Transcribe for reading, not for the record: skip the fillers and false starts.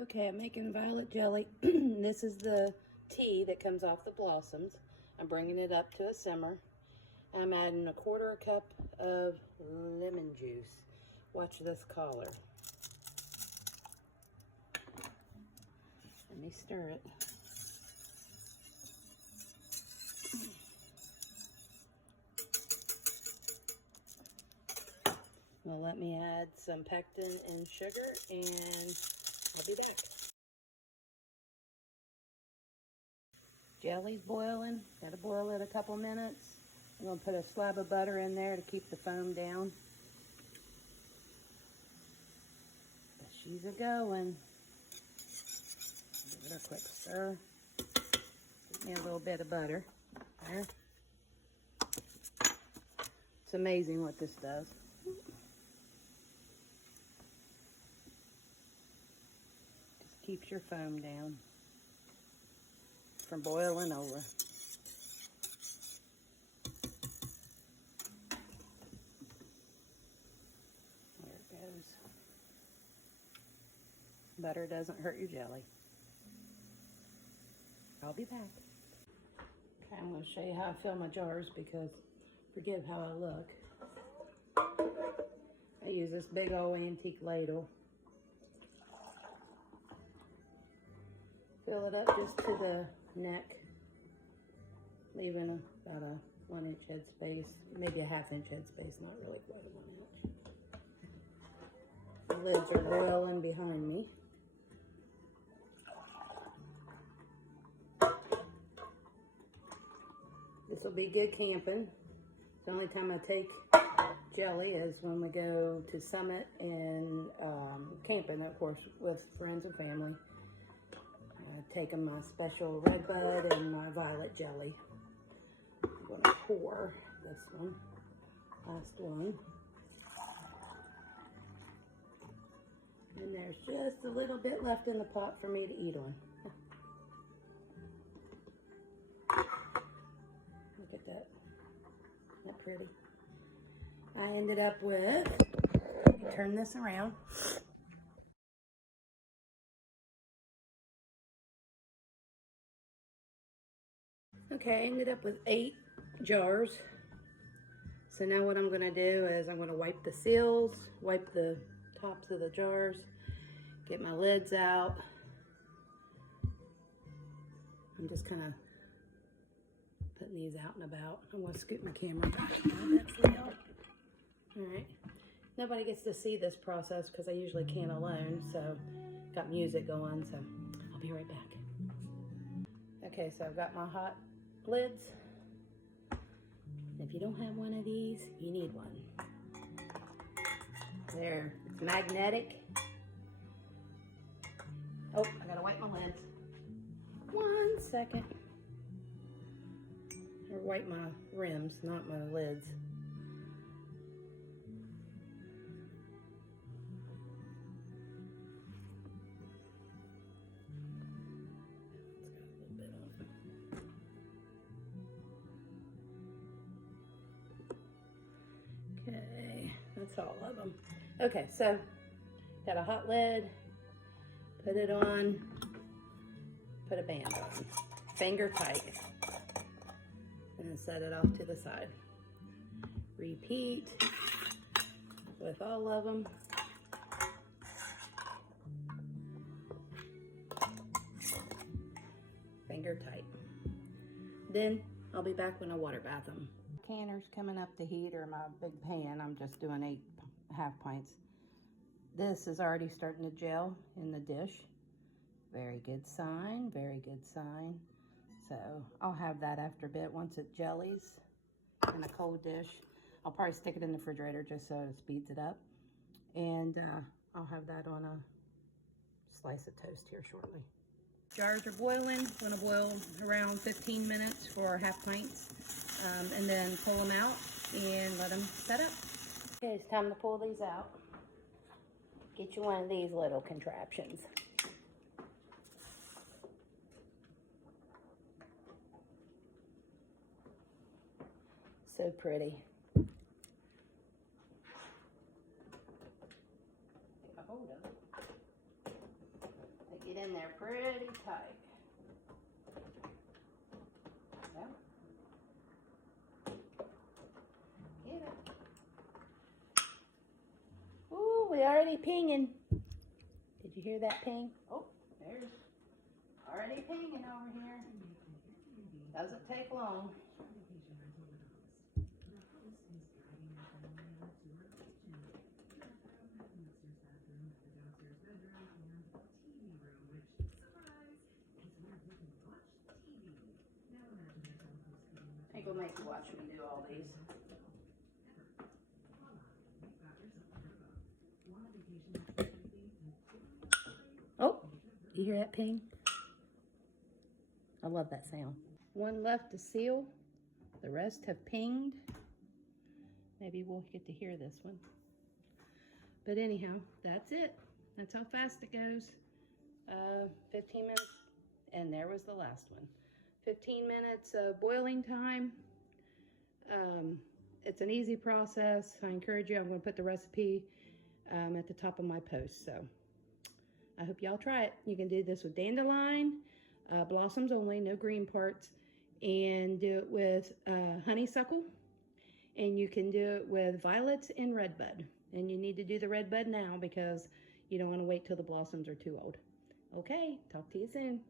Okay, I'm making violet jelly. This is the tea that comes off the blossoms. I'm bringing it up to a simmer. I'm adding 1/4 cup of lemon juice. Watch this color. Let me stir it. Well, let me add some pectin and sugar, and I'll be back. Jelly's boiling. Got to boil it a couple minutes. I'm going to put a slab of butter in there to keep the foam down. But she's a-going. Give it a quick stir. Give me a little bit of butter. There. It's amazing what this does. Just keeps your foam down from boiling over. There it goes. Butter doesn't hurt your jelly. I'll be back. Okay, I'm going to show you how I fill my jars because forgive how I look. I use this big old antique ladle. Fill it up just to the neck, leaving about a 1-inch head space, maybe a 1/2-inch head space, not really quite a 1 inch. The lids are boiling behind me. This will be good camping. The only time I take jelly is when we go to Summit and camping, of course, with friends and family. Taking my special red bud and my violet jelly. I'm going to pour this one, last one. And there's just a little bit left in the pot for me to eat on. Look at that. Isn't that pretty? I ended up with, let me turn this around. Okay, I ended up with 8 jars. So now what I'm gonna do is I'm gonna wipe the seals, wipe the tops of the jars, get my lids out. I'm just kind of putting these out and about. I'm gonna scoot my camera back a little bit for y'all. All right. Nobody gets to see this process because I usually can alone, so got music going, so I'll be right back. Okay, so I've got my hot lids. If you don't have one of these, you need one. There, it's magnetic. Oh, I gotta wipe my lids. 1 second. Or wipe my rims, not my lids. It's got a little bit on it. Okay, that's all of them. Okay, so got a hot lid, put it on, put a band on, finger tight, and then set it off to the side. Repeat with all of them. Finger tight. Then I'll be back when I water bath them. Canner's coming up to heat, or my big pan. I'm just doing 8 half pints. This is already starting to gel in the dish. Very good sign, very good sign. So I'll have that after a bit. Once it jellies in a cold dish, I'll probably stick it in the refrigerator just so it speeds it up. And I'll have that on a slice of toast here shortly. Jars are boiling. I'm gonna boil around 15 minutes for half pints. And then pull them out and let them set up. Okay, it's time to pull these out. Get you one of these little contraptions. So pretty. Get a hold of it. in there pretty tight. Yep. Get it. Ooh, we already pinging. Did you hear that ping? Oh, there's already pinging over here. Doesn't take long. I think we'll make you watch me do all these. Oh, you hear that ping? I love that sound. One left to seal. The rest have pinged. Maybe we'll get to hear this one. But anyhow, that's it. That's how fast it goes. 15 minutes, and there was the last one. 15 minutes of boiling time. It's an easy process. I encourage you. I'm going to put the recipe at the top of my post. So I hope y'all try it. You can do this with dandelion, blossoms only, no green parts, and do it with honeysuckle. And you can do it with violets and redbud. And you need to do the redbud now because you don't want to wait till the blossoms are too old. Okay, talk to you soon.